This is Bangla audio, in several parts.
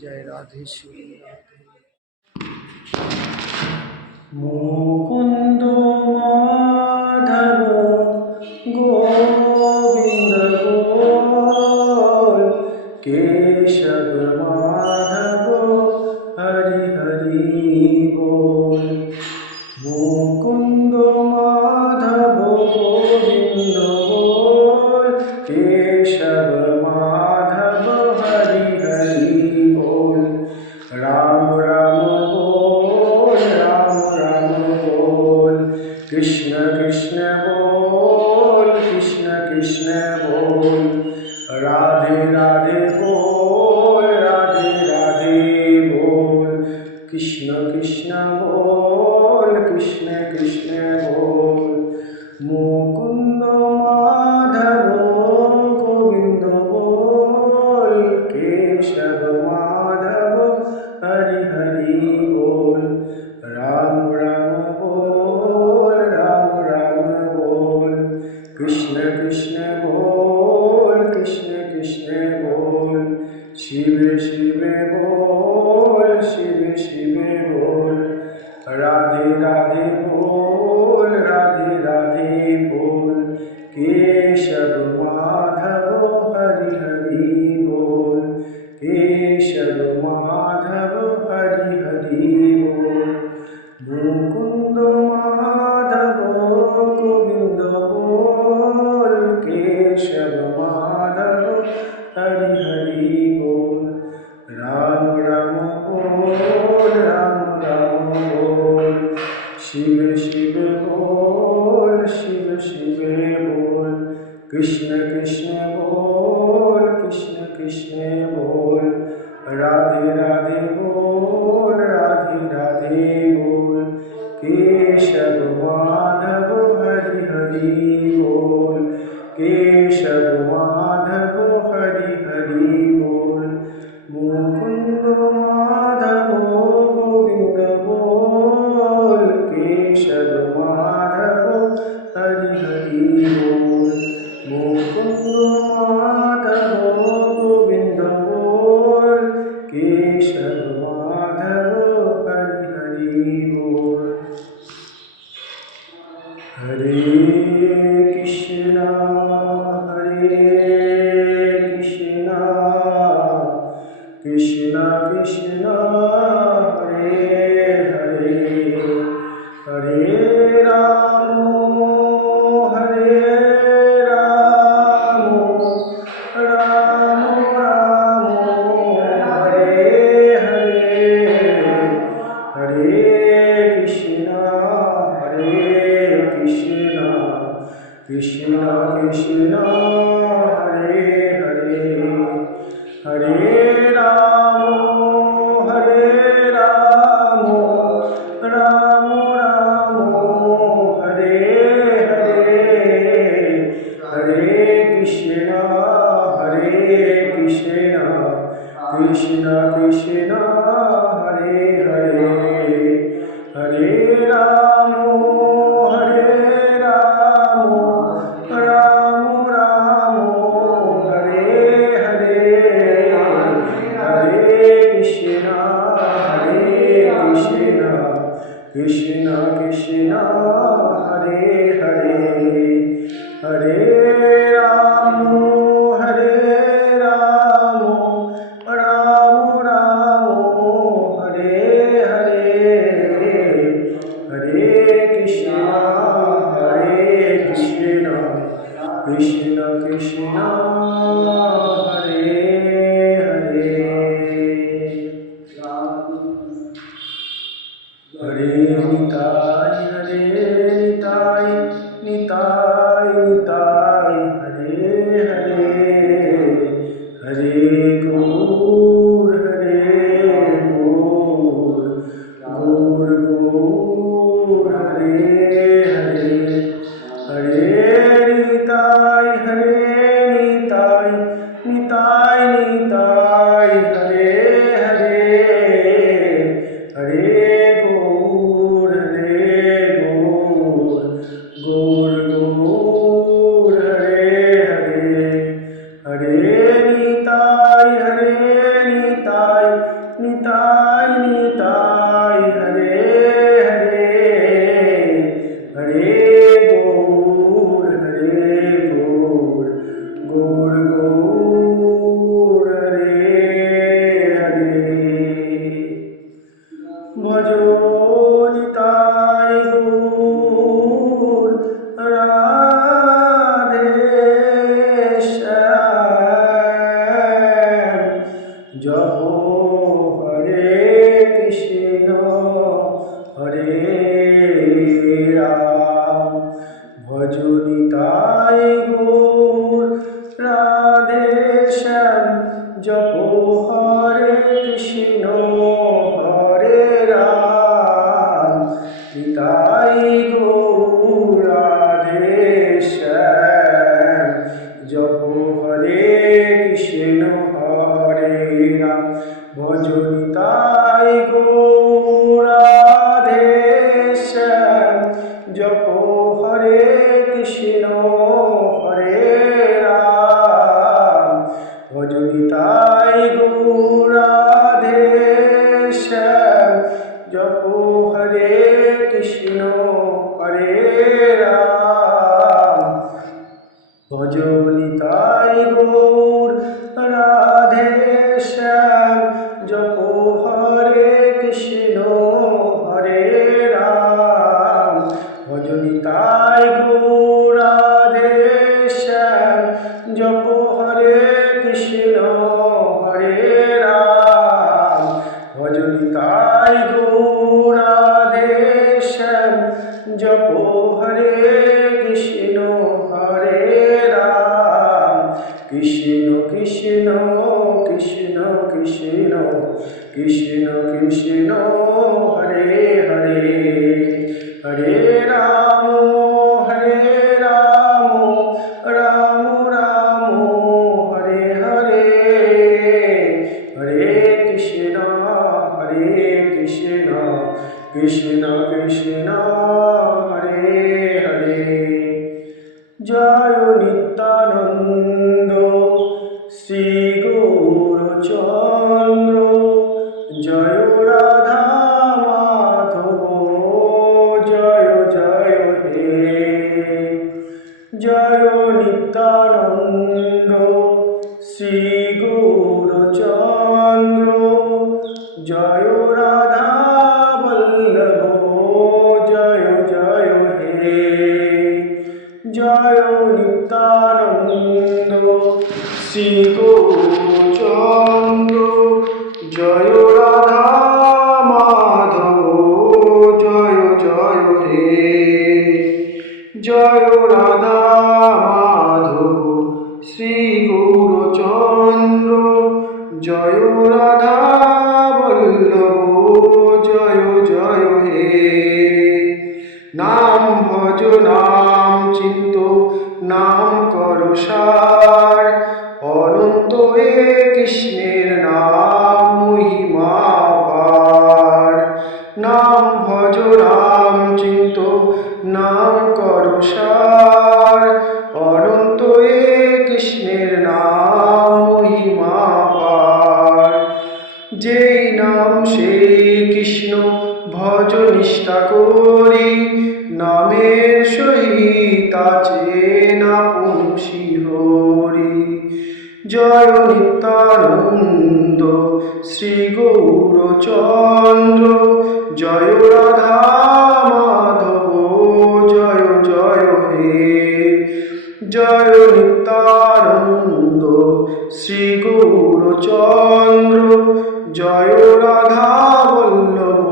जय राधे श्री राधे। मुकुंद माधव गोविंद गोल केशव माधव हरि हरि बोल। मुकुंद माधव गोविंद गोल केशव माधव हरि हरि बोल। राम राम बोल राम राम बोल कृष्ण कृष्ण बोल कृष्ण कृष्ण बोल। राधे राधे बोल राधे राधे बोल कृष्ण कृष्ण बोल कृष्ण कृष्ण बोल। मुकुंद माधव गोविंद बोल केशव माधव हरि हरि बोल। राम राम बोल राम राम बोल कृष्ण कृष्ण बोल कृष्ण कृष्ण बोल। शिव शिव बोल शिव शिव बोल। राधे राधे बोल राधे राधे बोल केशव माधव हरि हरि बोल केशव माधव हरि हरि बोल। मुकुंद माधव गोविंद बोल केशव माधव हरि हरि बोल। राम राम बोल राम राम बोल शिव शिव बोल शिव शिव बोल। कृष्ण कृष्ण बोल कृष्ण कृष्ण बोल। राधे राधे बोल राधे राधे बोल केशव माधव हरि हरि बोल केशव माधव हरि हरि बोल। मुकुंद माधव गोविंद बोल केशव माधव हरि हरि बोल। मुकुंद माधव गोविंद बोल केशव माधव हरि हरि बोल। हरे कृष्णा कृष्णा कृष्णा हरे हरे हरे राम हरे राम राम राम हरे हरे हरे कृष्णा कृष्णा कृष्णा हरे हरे हरे राम राम राम राम हरे हरे हरे कृष्णा कृष्ण कृष्ण हरे हरे हरे राम राम राम राम हरे हरे हरे कृष्णा कृष्ण कृष्ण हरे हरे हरे राम राम राम राम हरे हरे हरे कृष्णा कृष्ण कृष्ण हरे हरे हरे निताय हरे হরে কৃষ্ণ হরে রাম ভজ নিতাই গৌর রাধে শ্যাম জপ হরে কৃষ্ণ হরে রাম নিতাই গৌর রাধে শ্যাম জপ হরে কৃষ্ণ হরে রাম ভজ নিতাই গৌর রাধে শ্যাম জপ হরে কৃষ্ণ হরে রাম ভজ নিতাই গৌর রাধে শ্যাম জপ হরে কৃষ্ণ হরে রাম ভজ নিতাই গৌর রাধে শ্যাম জপ হরে কৃষ্ণ হরে রাম ভজ নিতাই গৌর রাধে শ্যাম জপ হরে কৃষ্ণ হরে রাম ভজ নিতাই গৌর রাধে শ্যাম জপ হরে কৃষ্ণ হরে রাম কৃষ্ণ কৃষ্ণ কৃষ্ণ কৃষ্ণ কৃষ্ণ কৃষ্ণ হরে হরে হরে রাম রাম রাম হরে হরে হরে কৃষ্ণ কৃষ্ণ কৃষ্ণ হরে হরে জয় নিত্যানন্দ শ্রী গৌরচন্দ্র জয় রাধা মাধব জয় জয় হে জয় নিত্যানন্দ শ্রী গৌরচন্দ্র জয় রাধা বল্লভ জয় জয় হে জয় নিত্যানন্দ শ্রী গৌরচন্দ্র জয় রাধা মাধব জয় জয় হে জয় রাধা মাধব শ্রী গৌরচন্দ্র জয় রাধা বল্লভ জয় জয় হে নাম ভজ নাম চিন্ত নাম কর সার অনন্ত এ কৃষ্ণের নাম মহিমা পার নাম ভজ নাম চিন্ত নাম কর সার অনন্ত এ কৃষ্ণের নাম মহিমা পার যেই নাম সেই কৃষ্ণ ভজ নিষ্ঠা করি নামের সহিত আছে না পুনসি হরি জয় নিত্যানন্দ শ্রী গৌরচন্দ্র জয় রাধা মাধব জয় জয় হে জয় নিত্যানন্দ শ্রী গৌরচন্দ্র জয় রাধা বল্লভ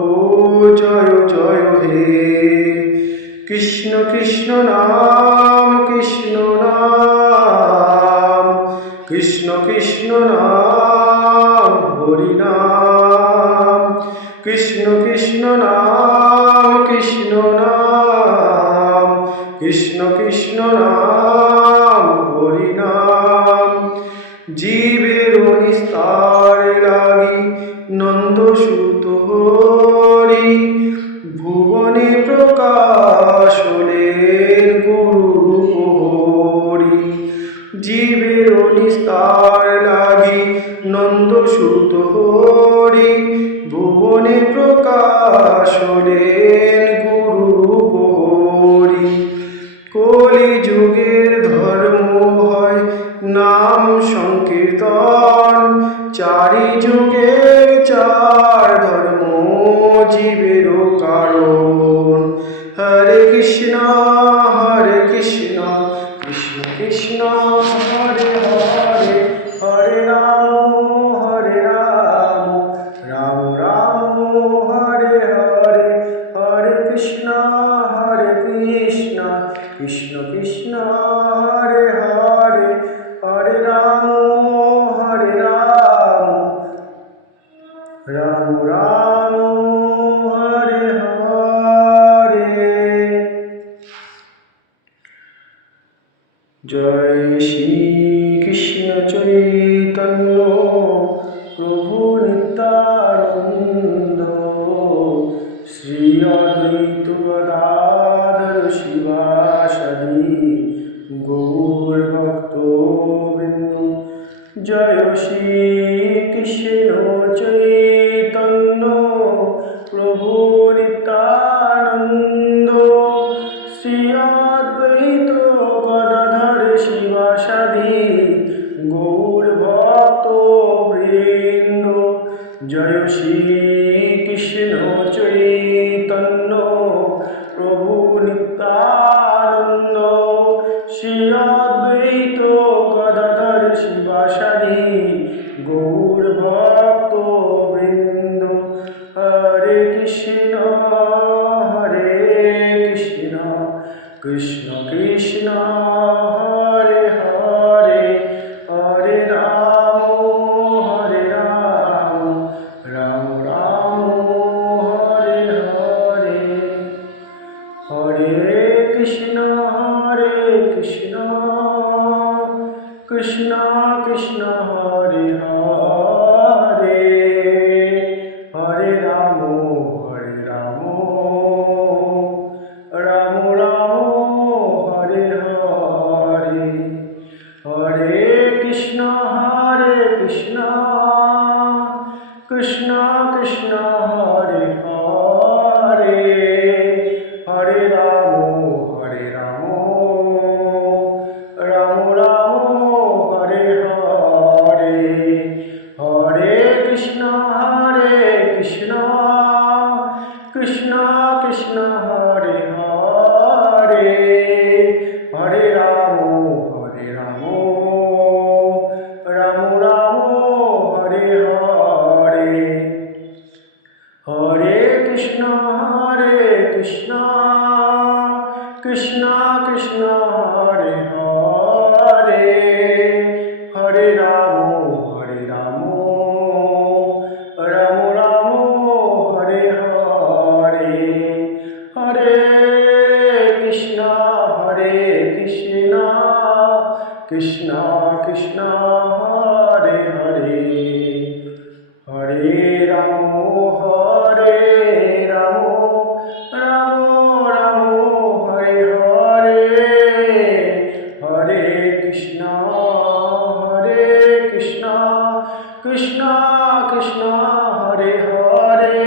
জয় জয় হে কৃষ্ণ কৃষ্ণ নাম কৃষ্ণ নাম কৃষ্ণ কৃষ্ণ নাম হরি নাম কৃষ্ণ কৃষ্ণ নাম কৃষ্ণ নাম কৃষ্ণ কৃষ্ণ নাম হরি নাম জীবের নিস্তার লাগি নন্দ সুত হরি ভুবনে প্রকাশ হলেন গুরু হরি জীবের নিস্তার লাগি নন্দ সুত হরি ভুবনে প্রকাশ হলেন গুরু হরি কলি যুগের ধর্ম হয় নাম সংকীর্তন চারি যুগের চার ধর্ম জীবের কারণ হরে কৃষ্ণ কৃষ্ণ কৃষ্ণ হরে হরে হরে রাম রাম রাম হরে হরে। জয় শ্রী কৃষ্ণ চৈতন্য প্রভু নিত্যানন্দ, শ্রী অদ্বৈত গদাধর শিবাসাদি গৌর ভক্তবৃন্দ। জয় শ্রী কৃষ্ণ চৈতন্য প্রভু নিত্যানন্দ, শ্রী অদ্বৈত গদাধর শিবাসাদি গৌর ভক্তবৃন্দ। জয় শ্রী কৃষ্ণ চৈতন্য প্রভু নিত্যানন্দ, শ্রী অদ্বৈত গদাধর শিবাসাদি গৌর ভক্তবৃন্দ। হরে কৃষ্ণ কৃষ্ণ কৃষ্ণ হরে হরে, হরে রাম রাম রাম হরে হরে। হরে কৃষ্ণ কৃষ্ণ কৃষ্ণ হরে হরে, হরে রাম রাম রাম হরে হরে। হরে কৃষ্ণ কৃষ্ণ কৃষ্ণ হরে হরে, হরে রাম রাম হরে হরে। হরে কৃষ্ণ কৃষ্ণ কৃষ্ণ হরে হরে, হরে রাম রাম হরে হরে। হরে কৃষ্ণ কৃষ্ণ কৃষ্ণ হরে হরে, হরে রাম রাম হরে হরে। হরে কৃষ্ণ কৃষ্ণ কৃষ্ণ হরে হরে, হরে রাম রাম হরে হরে। হরে কৃষ্ণ কৃষ্ণ হরে হরে,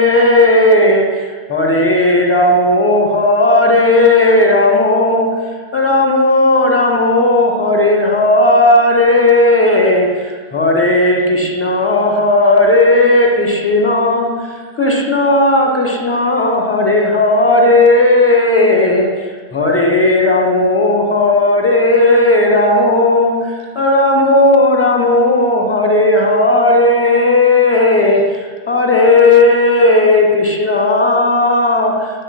হরে রাম রাম হরে হরে। হরে কৃষ্ণ কৃষ্ণ হরে হরে, হরে রাম রাম হরে হরে।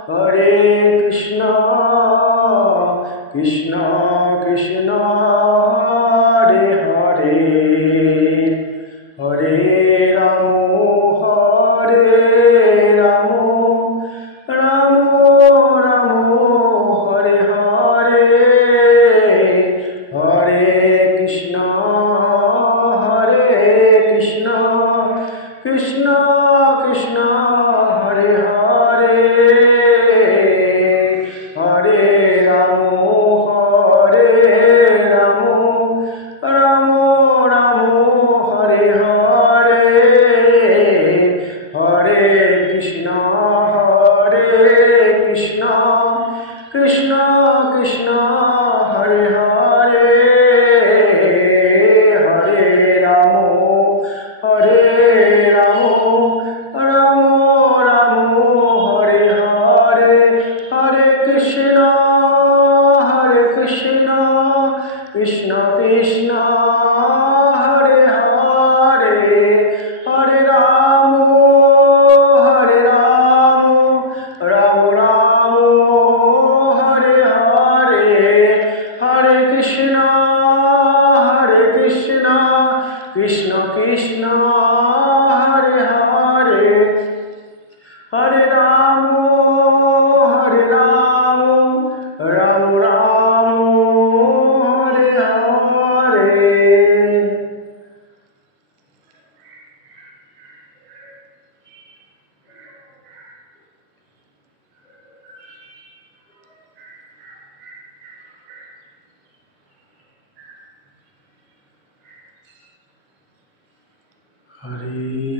হরে কৃষ্ণ কৃষ্ণ হরে হরে, হরে রাম রাম হরে হরে। হরে কৃষ্ণ কৃষ্ণ হরে হরে, হরে রাম রাম হরে হরে। হরে কৃষ্ণ কৃষ্ণ হরে হরে, হরে রাম রাম হরে